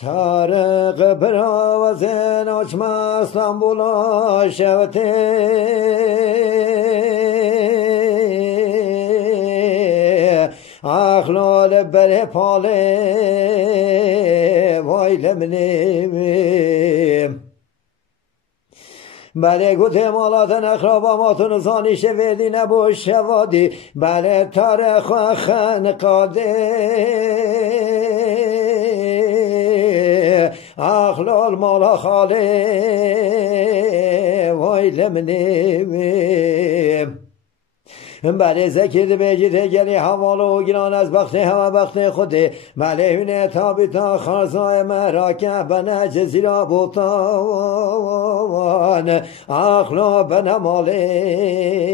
Tarık bravazın açma İstanbul'a şevti Ahlol bere pale vaylemnim بله گوته مالاتن اخراباماتون زانی شویدی نبو شوادی بله تارخ خنقاده اخلال مالا خاله ویلمنیم بله زکید بجیده گلی حوال و گران از بخت همه بخت خوده بله هونه تابیتا خرزای مراکه بنج زیرا بوتان اخلا بنمالیم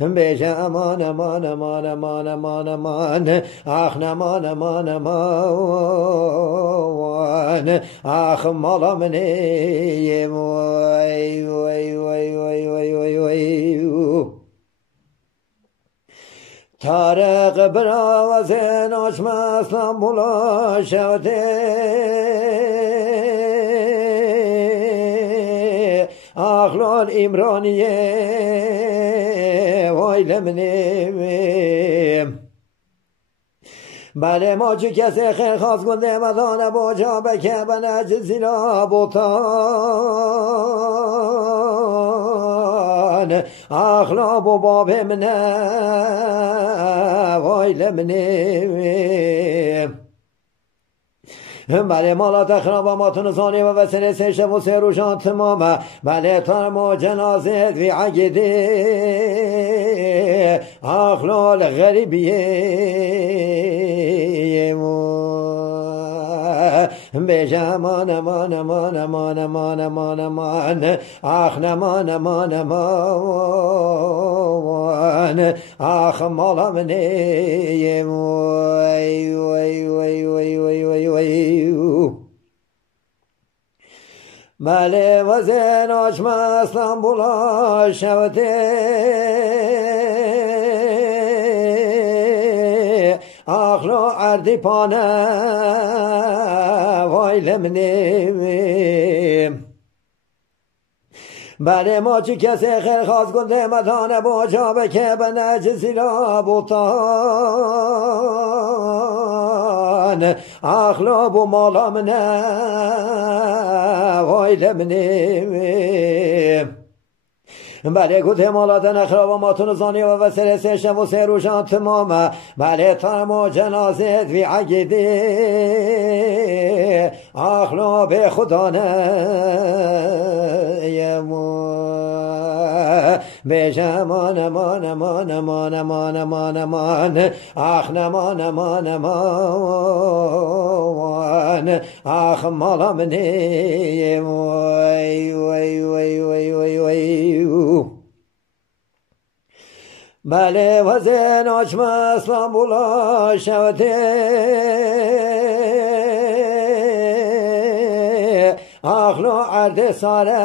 بیشه امان امان امان امان امان امان اخ نمان امان امان اخ مالا منیم وی وی وی وی وی وی وی طارق براوزن آشما اسلامبولا شوته اخلال امرانیه وای لمنیم بله ما چو کسی خیر خواست گنده مدانه با جا بکه بنج زیرا بوتان اخلاب و باب منه وای لمنیم بله مالات اخراباماتون زانی و وسیله سه شب و سه روشان تمامه بله ترم و جنازه وی عقیده اخلال غریبیه بیشه امان امان امان امان امان امان امان اخ نمان امان امان اخ مالا منیم وی وی وی وی وی وی وی بله وزن آشما اسلامبولا شوته اخلا اردی پانه وای لمنیم بله ما چو کسی خیر خواست گنده مدانه با جا بکه بنج زیرا بوتان اخلاب و مالا منه وای لمنیم بله گوته مالاتن اخراباماتون زانی و وسیله سه شب و سه روشان تمامه بله ترم و جنازه وی عقیده اخلاب خدا بیشه امان امان امان امان امان امان امان اخ نمان امان امان اخ مالا منیم وی وی وی وی وی وی بله وزن آشما اسلامبولا شوته اخلا عرد ساره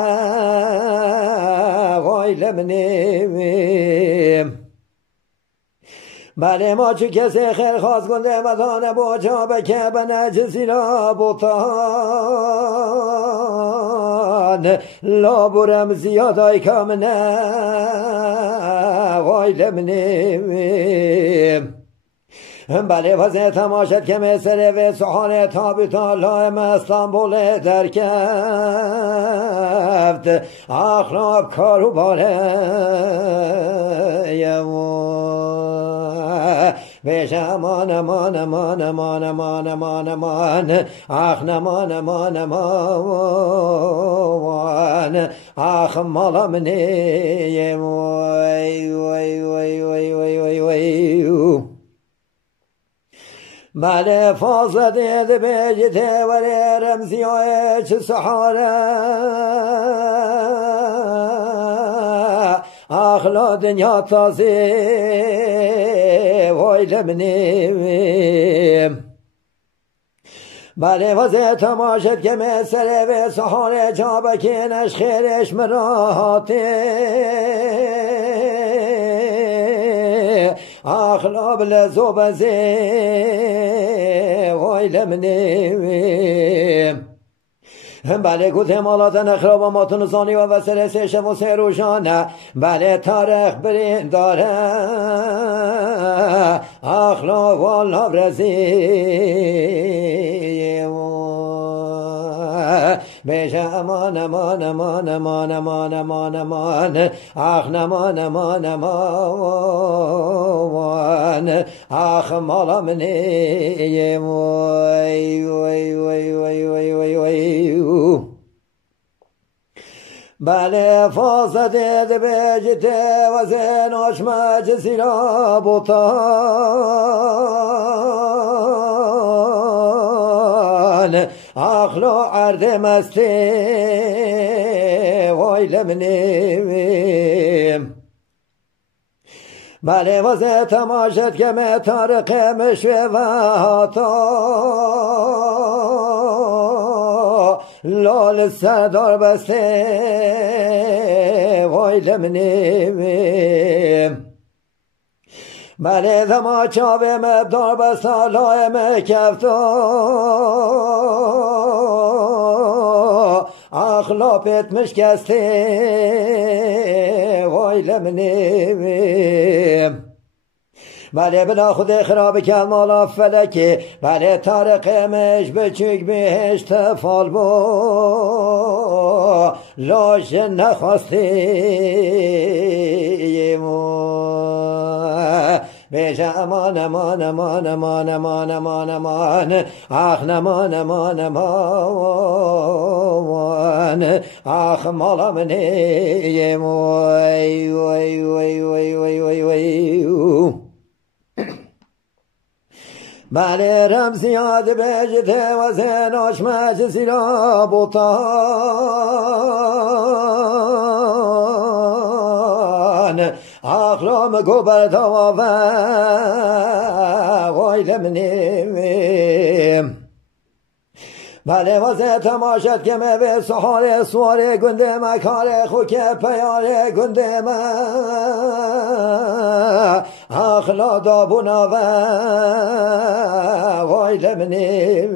وای لمنیم بله ما چو کسی خیر خواست گنده مدانه با جا بکه بنج زیرا بوتان لابورم زیادای کامنه وای لمنیم بله وزه تماشد که مثل و سحان تابیتا لایم استانبول در کفت اخراب کارو باره بیشه امان امان امان امان امان امان امان اخ نمان امان امان اخ مالا منیم وی وی وی وی وی وی وی بله فازده ده بجته ولی رمزیای چه سحاره اخلا دنیا تازه وای لمنیم بله وزه تماشد که مثل و سحاره جا بکنش خیرش مراته اخلاب لزوبزه وای لمنیم بله گوته مالات نخراب و ماتون ثانی و وسر سه و سه روشانه بله تاریخ برین داره اخلاق و لابرزی بشه امان امان امان امان امان امان امان اخ نمان امان امان اخ مالا منی وی وی وی وی وی وی وی بله فاسده بجته و زناش مجسی را بوتان اخلو عرض مسته وای لمنیم بله وزه تماشد که متارق مشوه و لال سردار بسته وای لمنیم بله دما چاوه مبدار بستا لایم کفتا اخلاپت مشکسته وای لمنیم بله بلا خود خراب کل مالا فلکه بله تارق مش بچک بهشت فال با لاش نخواسته بشه امان امان امان امان امان امان امان اخ نمان امان امان اخ مالا منیم وی وی وی وی وی وی وی بله رمزیاد بجته و زناش مجسی را بوتان اخلام گوبر دوا وای لمنیم بله واسه تماشد که به سحار سوار گنده مکار خوک پیار گنده اخلا دابونا وای لمنیم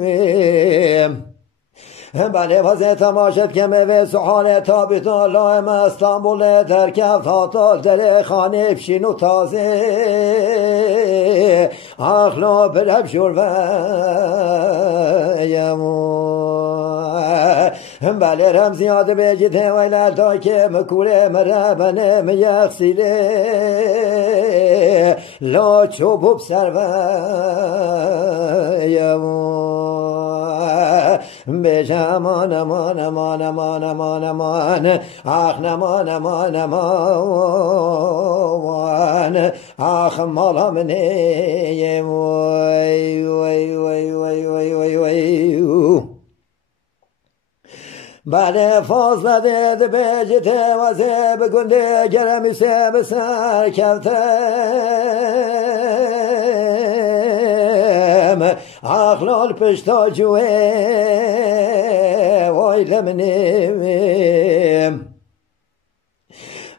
بله واسه تماشد که به سحار تابیتا لایم استانبول در کف تاتال در خانه بشین و تازه اخلا برب شور بله رمزیاد بجیته ویلال تا که مکوره مربنه میخسیله لا چوبوب بشه امان امان امان امان امان امان اخ نمان امان امان اخ مالا منیم وی وی وی وی وی وی وی بله فاصله ده بجته و زب گنده گرمی سه بسر کفتم اخلال پشتا جوه وای لمنیم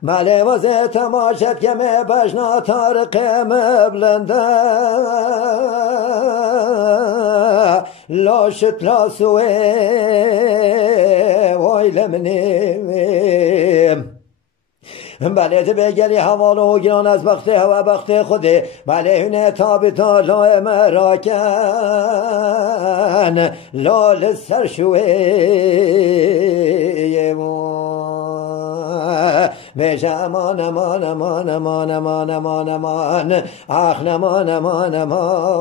بله وزه تماشد که می بشنا تارق مبلنده لاشت لاسوه وای لمنیم بله بگلی حوال و گران از بخته و بخته خوده بله هنه تابتا لای مراکن لال سرشوه بشه امان امان امان امان امان امان امان اخ نمان امان امان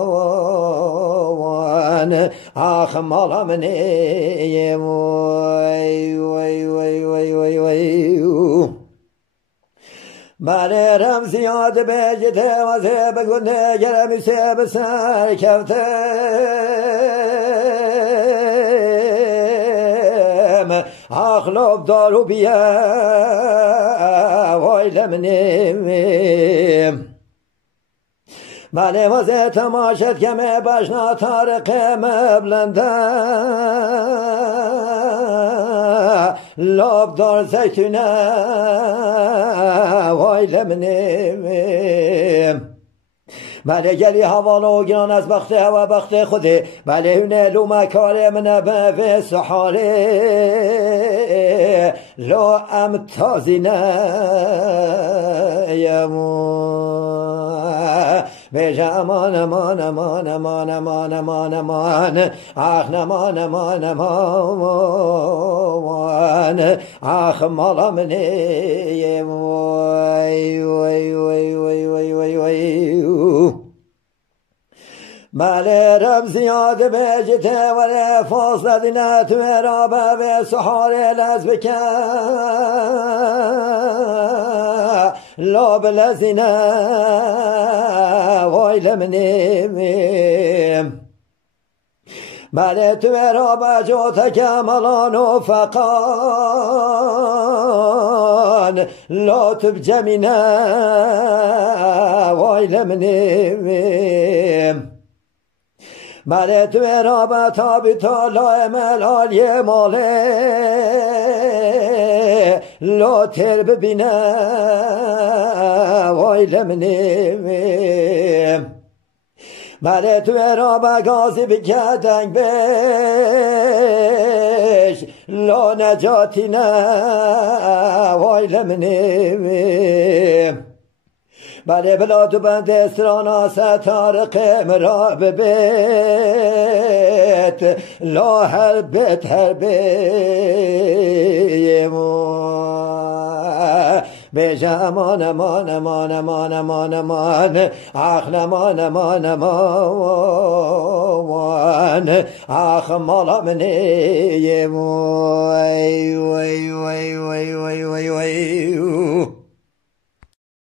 اخ مالا منیم وی وی وی وی وی وی بله رمزیاد بجته و زه بگنده گرمی سه بسر کفتم اخلاب دارو بیه وای لمنیم بله وزه تماشد که می بشنا تارق مبلنده لابدار زیتونه وای لمنیم بله گلی حوالا و گران از بخت هوا بخت خوده بله هونه لو مکاره من به سحاره لو ام تازینه بجا امان امان امان امان امان امان امان آخ نمان امان امان آخ مالا منه وای وای وای وای وای وای وای ماله رب زیاد بجته ولی فاصله دینه تو رابه به سحاره لزبکه لا بلزینه وای لمنیم بله تو رابه جوتا کمالان و فقان لا تبجمینه وای لمنیم بله تو رابه تابی تا لا املال یه ماله لا تر ببینه وای لمنیم بله تو رابه گازی بکدنگ بش لا نجاتی نه وای لمنیم بله بلا تو بند استرانا ستار قمرا ببیت لا هر بیت هر بیجا امان امان امان امان امان امان آخ نمان امان امان آخ مالا منه وای وای وای وای وای وای